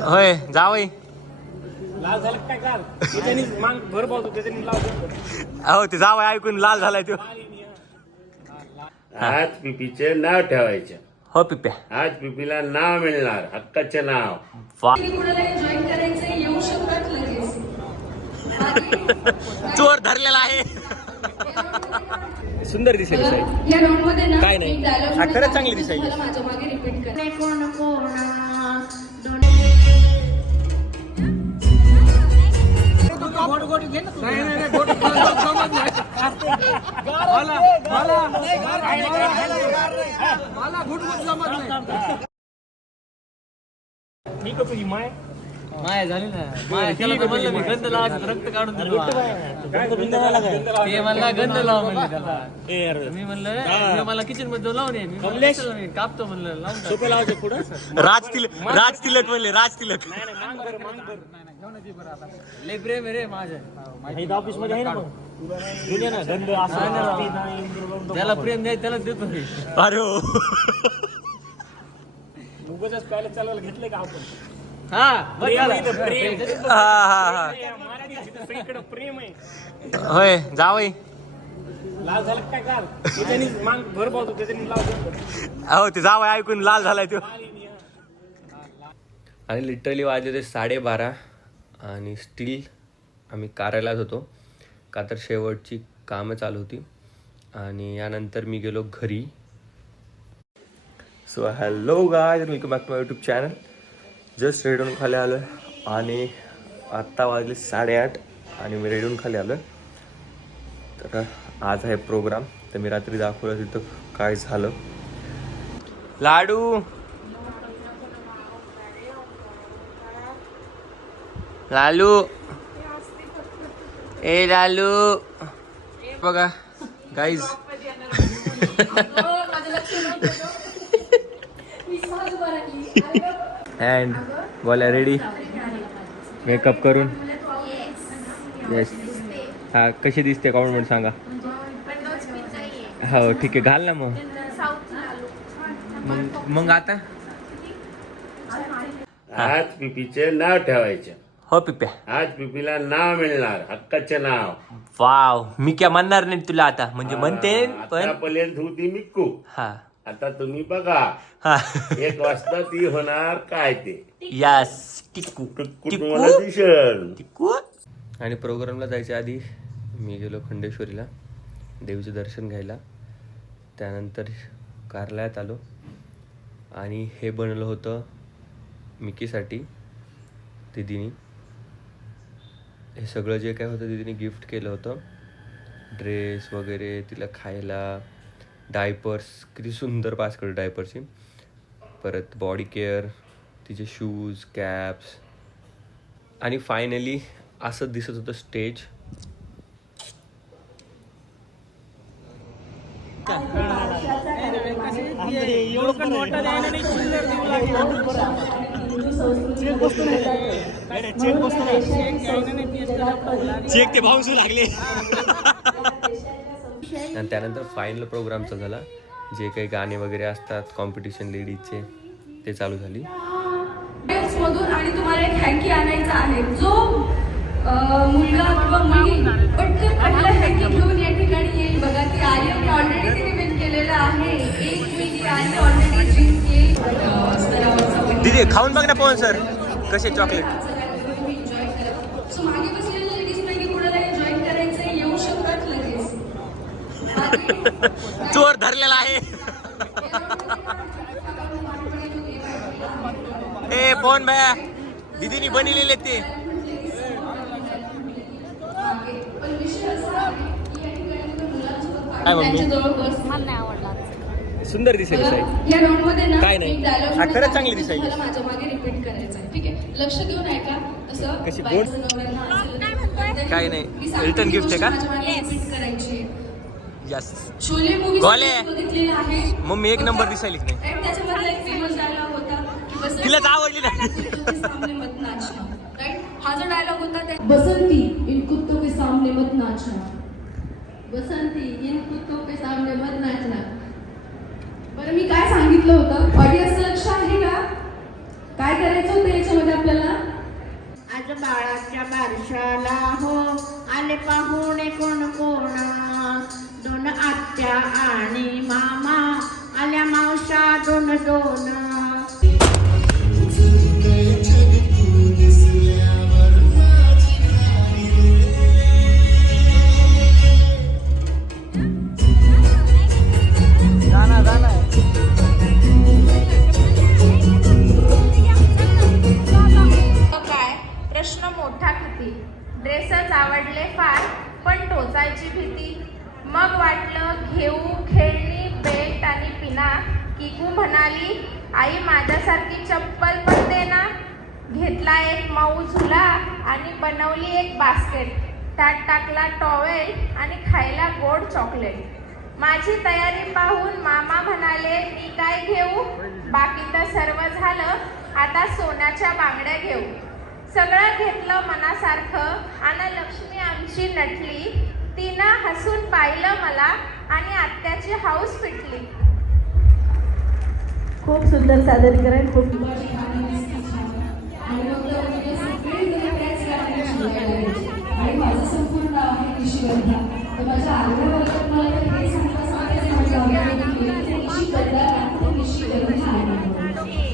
होय जावई लाल झालं काय काल त्याच्यानी मांग भर पावतो त्याच्यानी लाल अहो ते जावई ऐकून लाल झालाय तो. आज पिपीचे नाव ठेवायचे. हो पिप्प्या. आज पिपीला नाव मिळणार, हक्काचे नाव. वा जॉईन करायचं येऊ शकतात लगेच. चोर धरलेला आहे. सुंदर दिसेल साहेब. या राऊंड मध्ये ना काय नाही. एक dialogue हा, मी खरंच सांगते, चांगली दिसायची. तुम्हाला माझ्या मागे रिपीट करा. मी का तुझी माय माय झाली ना. त्याला तर म्हणलं मी गंध लावायचं रक्त काढून दिलं. ते म्हणला गंध लावा म्हणले त्याला. मी म्हणलं मला किचन मध्ये लावून ये. मी म्हणलं मी कापतो म्हणलं लावून टाक. लावायचं पुढं राज तिलक म्हणले राज तिलक. लय प्रेम आहे रे माझ्या. ऑफिस मध्ये आहे ना मग दुनिया ना गंध असं त्याला प्रेम द्याय त्यालाच देतो मी. अरे हो. उगाच पॅलेस चालवायला घेतलंय का आपण? हा बरं झालं. प्रेम हा हा हा सगळीकडे प्रेम आहे. होय जावई लाल झालं काय काल त्याच्यानी मांग भर पावतो त्याच्यानी लाल अहो ते जावई ऐकून लाल झालाय तो. आणि लिटरली वाजले ते 12:30 आणि स्टील आम्ही कार्यालयात होतो का तर शेवटची कामं चालू होती. आणि यानंतर मी गेलो घरी. So hello guys, welcome back to my YouTube channel. Just ready होऊन खाली आलो आणि आत्ता वाजले 8:30 आणि मी रेडी होऊन खाली आलो. तर आज आहे प्रोग्राम. तर मी रात्री दाखवलं तिथं काय झालं. लाडू लालू ए लालू बघा गाईज. अँड बोला रेडी मेकअप करून. येस. हा कशी दिसते कॉमेंट सांगा. हो ठीक आहे घाल ना मग. मग आता आज पिपीचे नाव ठेवायचे. हो पिप्प्या. आज पिपीला नाव मिळणार, हक्काचे नाव. वाव मी काय म्हणणार नाही तुला आता म्हणजे म्हणते पण आतापर्यंत होती मिक्कू. हा आता तुम्ही बघा हा 1 वाजता ती होणार काय ते. यस टिक्कू तुम्हाला दिसेल. टिक्कू. आणि प्रोग्रामला जायच्या आधी मी गेलो खंडेश्वरीला देवीचं दर्शन घ्यायला. त्यानंतर कार्यालयात आलो आणि हे बनवलं होतं मिकीसाठी दीदीनी. हे सगळं जे काय होतं दीदीने गिफ्ट केलं होतं. ड्रेस वगैरे तिला खायला, डायपर्स किती सुंदर बास्केट डायपरची, परत बॉडी केअर, तिचे शूज, कॅप्स. आणि फायनली असं दिसत होतं स्टेज. चेक ते भावसू लागले. आणि त्यानंतर फायनल प्रोग्रामचा झाला. जे काही गाणे वगैरे असतात कॉम्पिटिशन लेडीजचे ते चालू झाली. मधून आणि तुम्हाला एक हँकी आणायचा आहे. जो मुलगा किंवा मुलगी पटकन आपला हँकी घेऊन या ठिकाणी येईल बघा. ती आली आणि ऑलरेडी तिने विन केलेलं आहे. एक मुलगी आली ऑलरेडी जिंकली स्तरावरचा. दीदी खाऊन बघ ना पवन सर कसे चॉकलेट. सो मागे बसलेल्या लेडीजपैकी कुणाला जॉईन करायचं येऊ शकतात लगेच. चोर धरलेला आहे. ए फोन भया दीदीनी बनलेले ते. काय मम्मी सुंदर दिसेल साहेब. या राऊंड मध्ये ना काय नाही. एक dialogue हा, मी खरंच सांगते, चांगली दिसायची. तुम्हाला माझ्या मागे रिपीट करायचं आहे. ठीक आहे लक्ष देऊन ऐका. असं कशी बाईचं नवऱ्याला असेल, काय नाही. मी सांगते रिटर्न ती गिफ्ट आहे गोष्ट का? माझ्या मागे repeat करायची आहे. यस. शोले मूवी गोले. बघितलेला आहे. मम्मी एक नंबर दिसायली की नाही. आणि त्याच्यामधला एक फेमस डायलॉग होता की बसंती तिलाच आवडली ना. के सामने मत नाचना. राईट. हा जो डायलॉग होता ते बसंती इन कुत्तों के सामने मत नाचना. बसंती इन कुत्तों के सामने मत नाचना. बरं मी काय सांगितलं होतं ऑडियन्सचं लक्ष आहे का? काय करायचं होतं याच्यामध्ये आपल्याला आज बाळाच्या बारशाला हो आले पाहुणे कोण कोण, दोन आत्या आणि मामा आल्या मावशा दोन दोन. काय प्रश्न मोठा किती, ड्रेसच आवडले फार पण टोचायची भीती. मग वाटलं घेऊ खेळणी बेल्ट आणि पिना. किकू म्हणाली आई माझ्यासारखी चप्पल पण दे ना. घेतला एक मऊ झुला आणि बनवली एक बास्केट. त्यात टाकला टॉवेल आणि खायला गोड चॉकलेट. माझी तयारी पाहून मामा म्हणाले मी काय घेऊ, बाकी तर सर्व झालं, आता सोन्याच्या बांगड्या घेऊ. सगळं घेतलं मनासारखं आणि लक्ष्मी आमची नटली. तिनं हसून पाहिलं मला आणि आत्याची हाऊस फिटली. खूप सुंदर सादरीकरण, खूप आणि माझं संपूर्ण नाव आहे निशी वर्धा. तर माझ्या आग्रह वर्गात मला तर हे सांगता निशी वर्धा आणि निशी वर्धा आहे.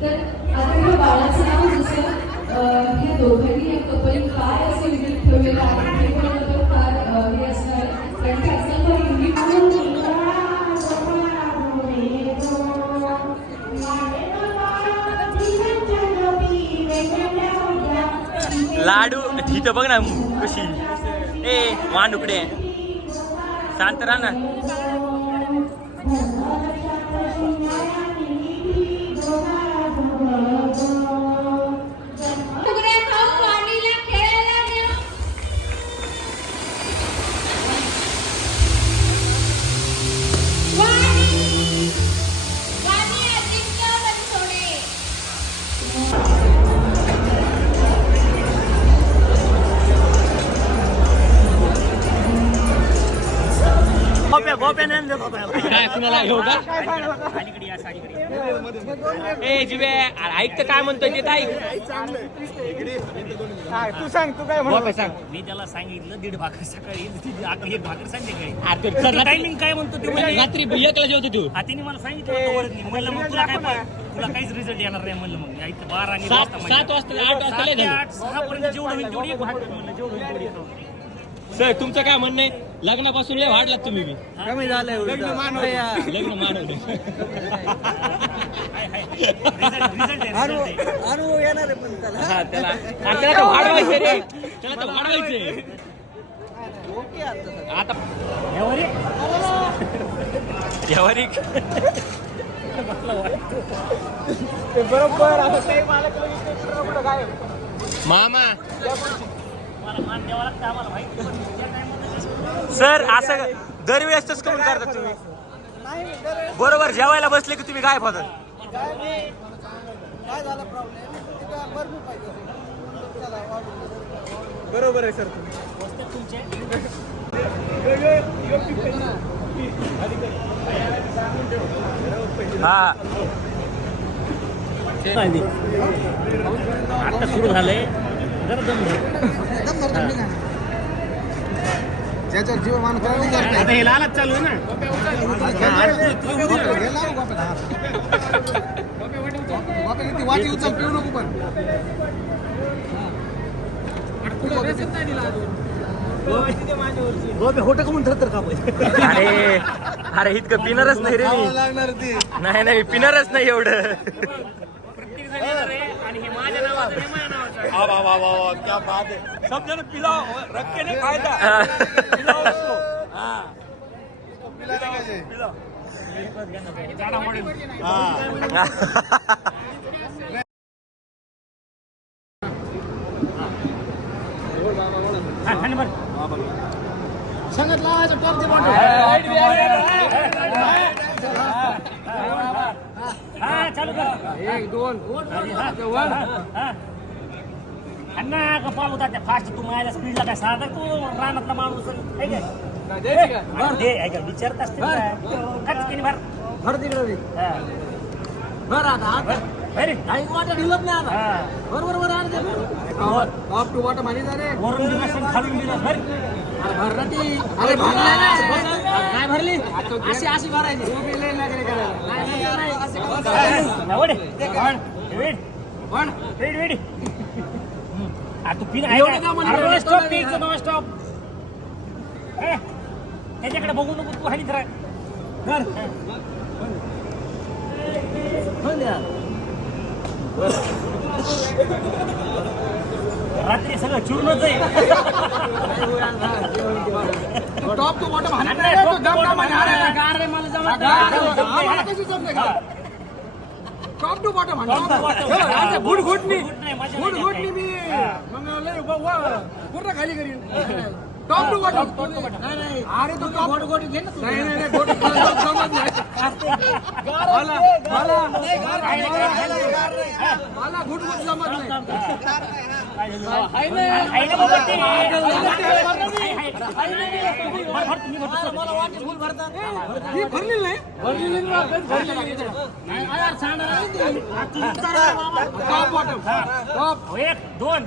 तर आता ह्या बाळाचं नाव जसं ह्या दोघांनी या कपल काय असं युनिट ठेवलेलं आहे हे पण आपण फार हे असणार कारण की आजकाल फार युनिक लाडू तिथं बघ ना कशी. ए वांडुकडे शांत राहा ना. कुणाला घेऊ का ए जिबे ऐक तर काय म्हणतोय ते ऐक. तू सांग, तू काय म्हणतो सांग. मी त्याला सांगितलं 1.5 भाकर सकाळी 1 भाकर संध्याकाळी. टायमिंग काय म्हणतो ते म्हणजे रात्री 1ला जेवतो तू. तिने मला सांगितलं म्हणलं मग तुला काय तुला काहीच रिझल्ट येणार नाही म्हणलं. मग ऐक 12 आणि 7 वाजता 8 वाजता लय झालं. 8 6 पर्यंत जेवढं होईल तेवढी भाकर म्हणलं जेवढं होईल तेवढी खाऊ. सर तुमचं काय म्हणणं आहे, लग्नापासून लय वाढलात तुम्ही बी. कमी झालंय लग्न मानवलं. अनुभव येणार आहे पण त्याला. हा त्याला आणि त्याला तर वाढवायचं रे, त्याला तर वाढवायचंय. आता व्यावहारिक ते बरोबर असं ते मला कुठं काय मामा मला मान द्यावा लागतं आम्हाला माहिती पण त्या टायमाला सर असं दरवेळेस करून करता तुम्ही. बरोबर जेवायला बसले की तुम्ही गायब होतात. काय झाला प्रॉब्लेम बर्फी पाहिजे बरोबर आहे सर हा आता सुरू झालंय जरा दम घे. ज्याच्यावर जीव मान आता हे लालच चालू आहे ना. वाटी उचल पिऊ नको पण होट का म्हणतात तर का अरे अरे इतकं पिणारच नाही रे मी. लागणार ते नाही नाही पिणारच नाही एवढं. प्रत्येक जण येणार आहे आणि हे माझ्या नावाचं हे माझ्या नावाचं आहे. क्या बात है सब जन पिलाओ रख के नहीं फायदा हा. पिलाओ उसको हाँ पिलाने का जे जाडा मॉडेल. हा खाली बरं. सांगत लावायचं टॉप दे हा चालू कर. 1 2 अण्णा कपाल होता त्या फास्ट तू मायला स्पीडला काय साधा तू रानातला माणूस आहे काय? दे आहे का विचारत असते काय कचकीने भर भर तिकडे हा. भर आता भर. काही वाटत ढिलत नाही आता हा. बरोबर आणते टॉप टू बॉटम आणि झाले वरून दिवस खालून दिवस भर अरे काय भरली अशी अशी भरायची तू पिन स्टॉप त्याच्याकडे बघू नको तू हानी करा रात्री सगळं चूर्णच आहे top to bottom top to bottom good घोटणी मी मग लय पूर्ण खाली करीन टॉप टू बॉटम अरे तो टॉप गोट घे ना नाही गोट समज मला गुड गुड समज नाही भरली नाही टॉप बॉटम टॉप एक दोन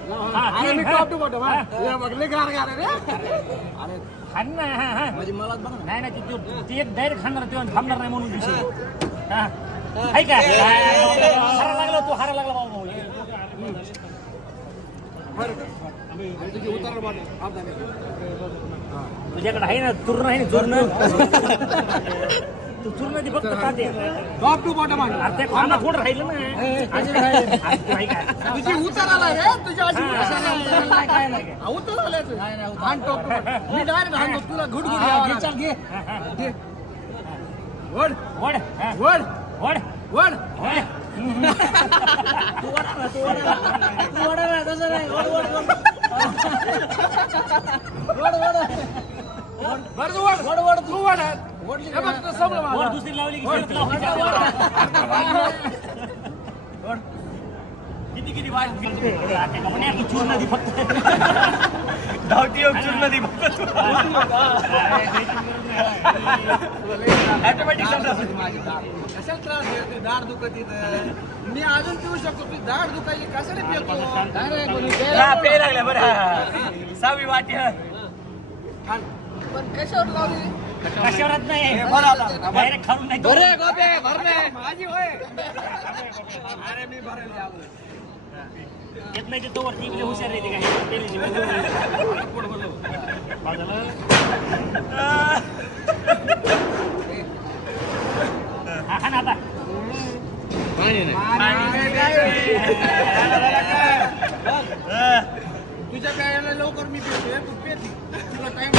मी टॉप टू बॉटम बघले गार गार रे खान ना नाही ना ती एक डायरेक्ट खाणार तेव्हा थांबणार नाही म्हणून विषय आहे का हारा लागला तो हारा लागला बाबा तुझ्याकडे आहे ना चूर्ण आहे ना चूर्ण तू चूर्ण ती फक्त खाते टॉप टू बॉटम अरे ते खाना थोडं राहिलं ना तुझी उतर आला रे तुझ्या काय नाही उतर आलाय हान टॉप मी डायरेक्ट हान तुला गुड गुड चल घे वड वड वड वड वड तू वडा तसं नाही वड तू वड हे बघ तो समोर वर दुसरी लावली की किती वाट चूर्ण दी फक्त धावती चूर्ण दी फक्त कशाला त्रास देते दाढ दुखत मी अजून पिऊ शकतो तू दाढ दुखायची कशाला पितो पे लागल्या बरं 6वी वाटी पण कशावर लावली कशावरच नाही डायरेक्ट खाऊन नाही भरले माझी होय अरे मी भरेल येत नाही तो वरती इकडे हुशार येते हा ना आता तुझ्या काय लवकर मी पिते तू पेती तुला टाइम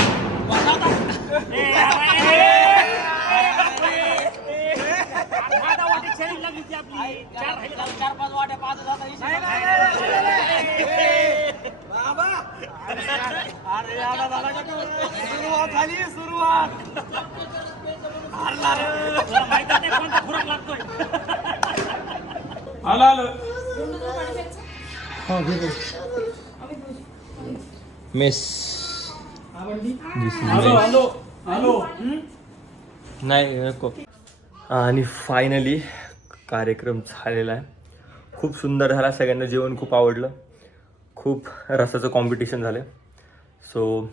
आपली 4-5 वाट्या 5 सुरुवात झाली सुरुवात माहिती नाही कोणता फुरक लागतोय मिस नाही नको. आणि फायनली कार्यक्रम झालेला आहे. खूप सुंदर झाला. सगळ्यांना जेवण खूप आवडलं. खूप रसाचं कॉम्पिटिशन झालं. सो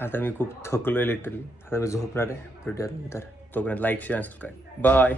आता मी खूप थकलो आहे लिटरली. आता मी झोपणार आहे. भेटूया तर तोपर्यंत लाईक शेअर सबस्क्राईब. बाय.